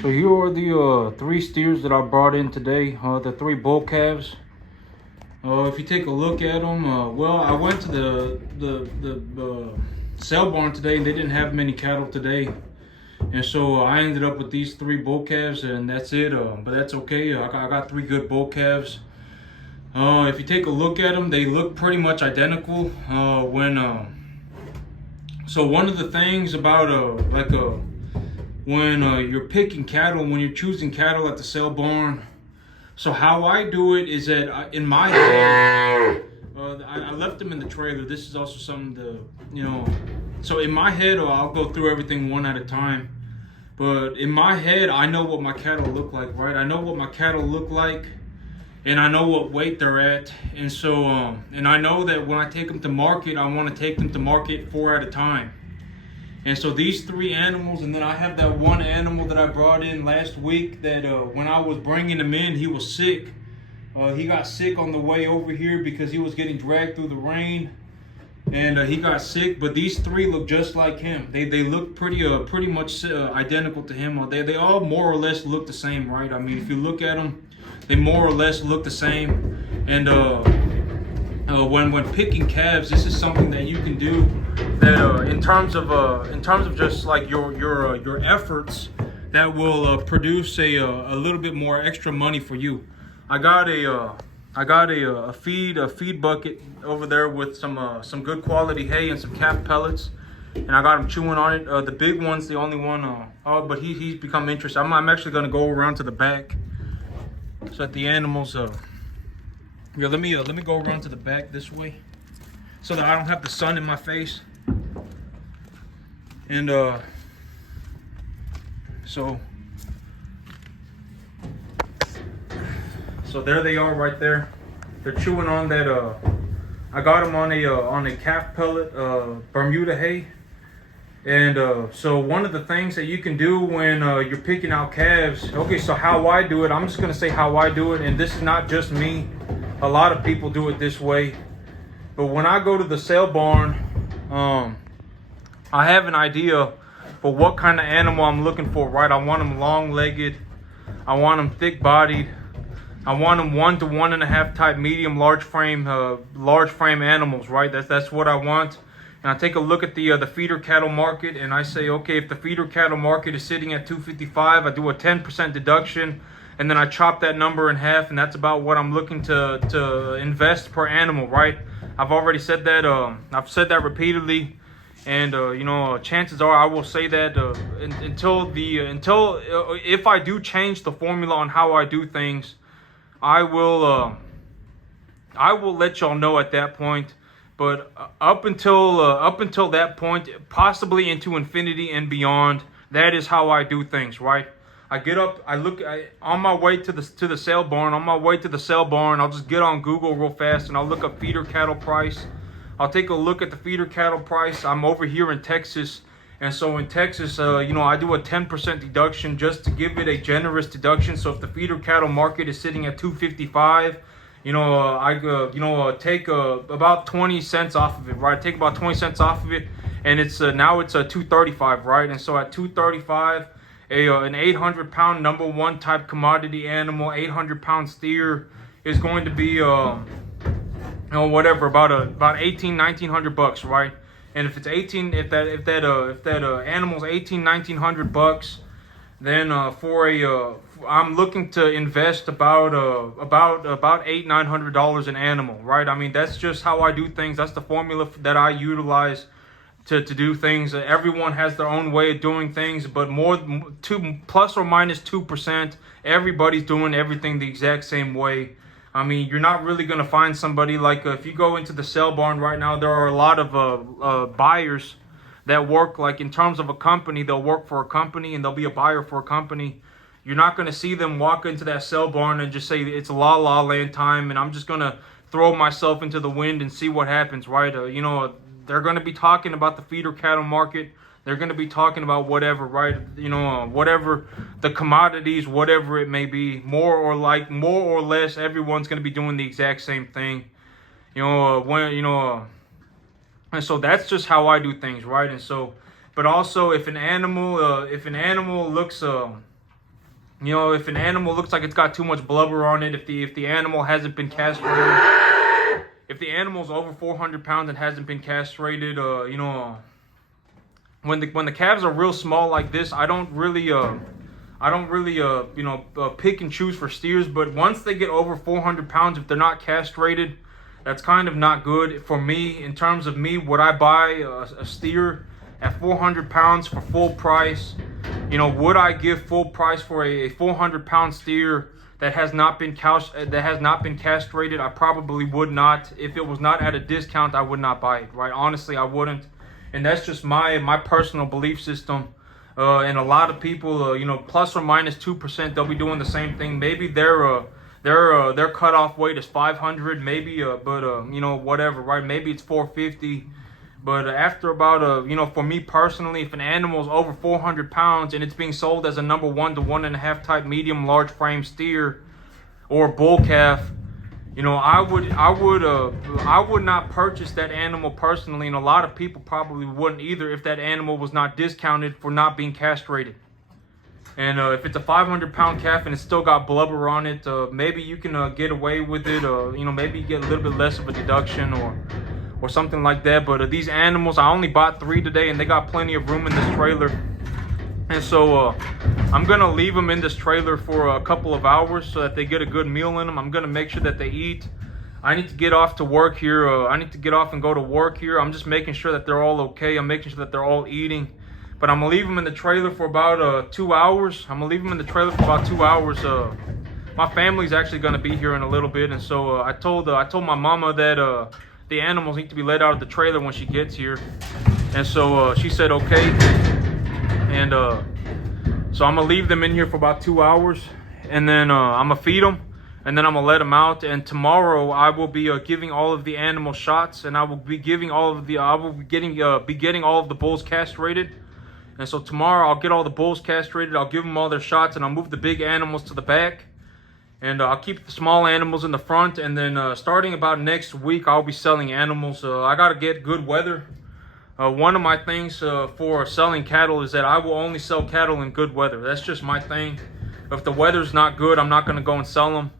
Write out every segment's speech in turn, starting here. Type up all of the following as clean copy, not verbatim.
So here are the three steers that I brought in today, the three bull calves. If you take a look at them, well, I went to the sale barn today and they didn't have many cattle today. And so I ended up with these three bull calves and that's it. But that's okay. I got three good bull calves. If you take a look at them, they look pretty much identical. So one of the things about when you're picking cattle, when you're choosing cattle at the sale barn, so how I do it is that in my head, I left them in the trailer. This is also something to, so in my head, I'll go through everything one at a time. But in my head, I know what my cattle look like, right? I know what my cattle look like, and I know what weight they're at. And so, and I know that when I take them to market, I want to take them to market 4 at a time. And so these three animals, and then I have that one animal that I brought in last week that when I was bringing him in, he was sick. He got sick on the way over here because he was getting dragged through the rain. And he got sick, but these three look just like him. They look pretty much identical to him. They all more or less look the same, right? I mean, if you look at them, they more or less look the same. And when picking calves, this is something that you can do that in terms of just like your efforts that will produce a little bit more extra money for you. I got a feed bucket over there with some good quality hay and some calf pellets, and I got him chewing on it. The big one's the only one. But he's become interested. I'm actually gonna go around to the back so that the animals. Yeah, let me go around to the back this way, so that I don't have the sun in my face. And so there they are right there. They're chewing on that. I got them on a calf pellet Bermuda hay. And so one of the things that you can do when you're picking out calves. Okay, so how I do it. I'm just gonna say how I do it, and this is not just me. A lot of people do it this way. But when I go to the sale barn, I have an idea for what kind of animal I'm looking for, right? I want them long-legged. I want them thick-bodied. I want them 1 to 1.5 type medium large frame animals, right? That's what I want. And I take a look at the feeder cattle market, and I say, okay, if the feeder cattle market is sitting at 255, I do a 10% deduction, and then I chop that number in half, and that's about what I'm looking to invest per animal, right? I've already said that. I've said that repeatedly, and chances are I will say that until if I do change the formula on how I do things, I will let y'all know at that point. But up until that point, possibly into infinity and beyond, that is how I do things, right? I get up, on my way to the sale barn. On my way to the sale barn, I'll just get on Google real fast and I'll look up feeder cattle price. I'll take a look at the feeder cattle price. I'm over here in Texas, and so in Texas, I do a 10% deduction just to give it a generous deduction. So if the feeder cattle market is sitting at 255. I take about 20 cents off of it, right? Take about 20 cents off of it, and it's now it's 235, right? And so at 235, an 800-pound number one type commodity animal, 800-pound steer is going to be about 1900 bucks, right? And if it's if that animal's $1,800-$1,900, then I'm looking to invest about $800-$900 an animal, right? I mean, that's just how I do things. That's the formula that I utilize to do things. Everyone has their own way of doing things, but plus or minus 2%, everybody's doing everything the exact same way. I mean, you're not really gonna find somebody like if you go into the sale barn right now, there are a lot of buyers that work, like in terms of a company, they'll work for a company and they'll be a buyer for a company. You're not going to see them walk into that sale barn and just say it's la la land time and I'm just going to throw myself into the wind and see what happens, right? They're going to be talking about the feeder cattle market. They're going to be talking about whatever, right? Whatever the commodities, whatever it may be, more or less, everyone's going to be doing the exact same thing. And so that's just how I do things, right? And so, but also if an animal looks You know, if an animal looks like it's got too much blubber on it, if the animal hasn't been castrated, if the animal's over 400 pounds and hasn't been castrated, you know, when the calves are real small like this, I don't really you know, pick and choose for steers. But once they get over 400 pounds, if they're not castrated, that's kind of not good for me. In terms of me, would I buy a steer at 400 pounds for full price? You know, would I give full price for a 400-pound steer that has not been castrated? I probably would not. If it was not at a discount, I would not buy it, right? Honestly, I wouldn't. And that's just my personal belief system. And a lot of people, you know, plus or minus 2%, they'll be doing the same thing. Maybe their cutoff weight is 500, maybe, but you know, whatever, right? Maybe it's 450. But after about, you know, for me personally, if an animal is over 400 pounds and it's being sold as a number 1 to 1.5 type medium large frame steer or bull calf, you know, I would not purchase that animal personally, and a lot of people probably wouldn't either if that animal was not discounted for not being castrated. And if it's a 500-pound calf and it's still got blubber on it, maybe you can get away with it. You know, maybe you get a little bit less of a deduction or something like that. But these animals, I only bought 3 today, and they got plenty of room in this trailer. And so I'm gonna leave them in this trailer for a couple of hours so that they get a good meal in them. I'm gonna make sure that they eat. I need to get off to work here. I need to get off and go to work here. I'm just making sure that they're all okay. I'm making sure that they're all eating. But I'm gonna leave them in the trailer for about 2 hours. I'm gonna leave them in the trailer for about 2 hours. My family's actually gonna be here in a little bit, and so I told my mama that the animals need to be let out of the trailer when she gets here, and so she said okay. And so I'm gonna leave them in here for about 2 hours, and then I'm gonna feed them, and then I'm gonna let them out. And tomorrow I will be giving all of the animal shots, and I will be getting all of the bulls castrated. And so tomorrow I'll get all the bulls castrated. I'll give them all their shots, and I'll move the big animals to the back, and I'll keep the small animals in the front. And then starting about next week, I'll be selling animals. I gotta get good weather. One of my things for selling cattle is that I will only sell cattle in good weather. That's just my thing. If the weather's not good, I'm not going to go and sell them.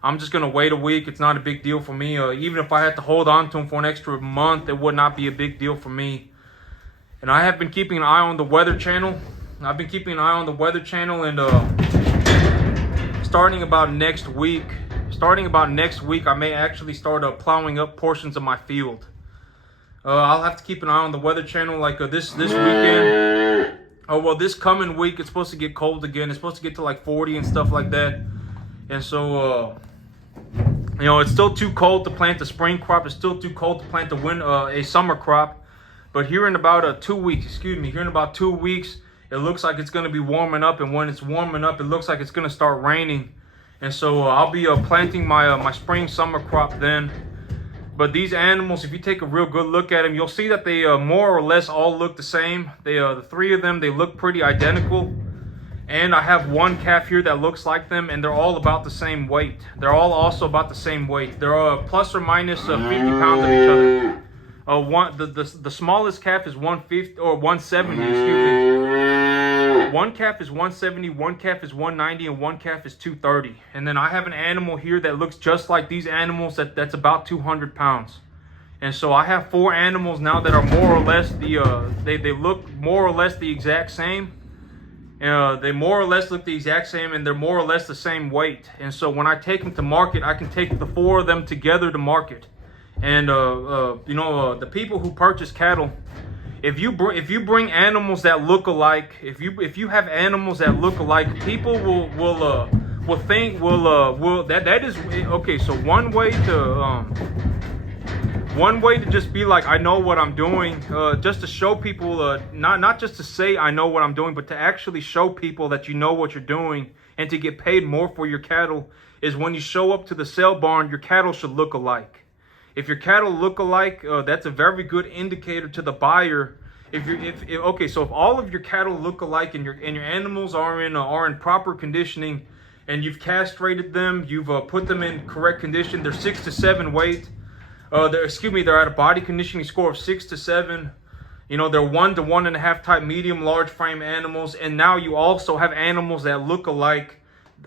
I'm just going to wait a week. It's not a big deal for me. Even if I had to hold on to them for an extra month, it would not be a big deal for me. And I have been keeping an eye on the Weather Channel. And starting about next week, I may actually start plowing up portions of my field. I'll have to keep an eye on the Weather Channel, like this weekend. Oh, well, this coming week, it's supposed to get cold again. It's supposed to get to like 40 and stuff like that. And so, you know, it's still too cold to plant the spring crop. It's still too cold to plant a summer crop. But here in about 2 weeks, it looks like it's going to be warming up. And when it's warming up, it looks like it's going to start raining. And so I'll be planting my spring summer crop then. But these animals, if you take a real good look at them, you'll see that they more or less all look the same. The 3 of them, they look pretty identical. And I have one calf here that looks like them, and they're all about the same weight. They're all also about the same weight. They're plus or minus 50 pounds of each other. The smallest calf is 150 or 170. Excuse me. One calf is 170, one calf is 190, and one calf is 230. And then I have an animal here that looks just like these animals that's about 200 pounds. And so I have 4 animals now that are more or less they look more or less the exact same. They more or less look the exact same, and they're more or less the same weight. And so when I take them to market, I can take the 4 of them together to market. And you know, the people who purchase cattle, if you bring animals that look alike, if you have animals that look alike, people will think that is okay. So one way to just be like, I know what I'm doing, just to show people, not just to say I know what I'm doing, but to actually show people that you know what you're doing and to get paid more for your cattle, is when you show up to the sale barn, your cattle should look alike. If your cattle look alike, that's a very good indicator to the buyer. So if all of your cattle look alike and your animals are in proper conditioning, and you've castrated them, you've put them in correct condition, they're 6 to 7 weight. They're at a body conditioning score of 6 to 7. You know, they're 1 to 1.5 type medium large frame animals, and now you also have animals that look alike.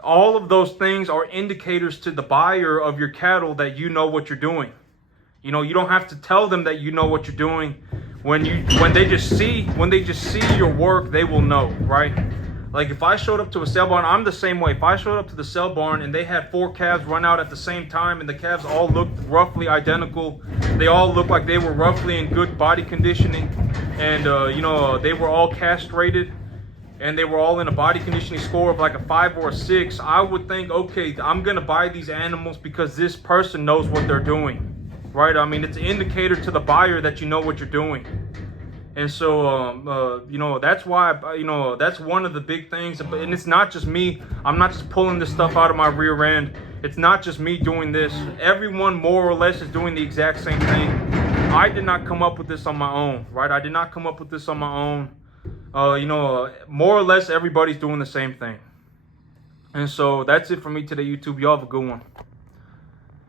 all of those things are indicators to the buyer of your cattle that you know what you're doing. You know, you don't have to tell them that you know what you're doing. When they just see your work, they will know, right? Like if I showed up to a sale barn, I'm the same way. If I showed up to the sale barn and they had 4 calves run out at the same time and the calves all looked roughly identical, they all looked like they were roughly in good body conditioning, and you know, they were all castrated, and they were all in a body conditioning score of like a 5 or a 6, I would think, okay, I'm gonna buy these animals because this person knows what they're doing, right? I mean, it's an indicator to the buyer that you know what you're doing. And so, you know, that's why, you know, that's one of the big things. And it's not just me. I'm not just pulling this stuff out of my rear end. It's not just me doing this. Everyone more or less is doing the exact same thing. I did not come up with this on my own, right? I did not come up with this on my own. You know, more or less everybody's doing the same thing. And so that's it for me today, YouTube. Y'all have a good one.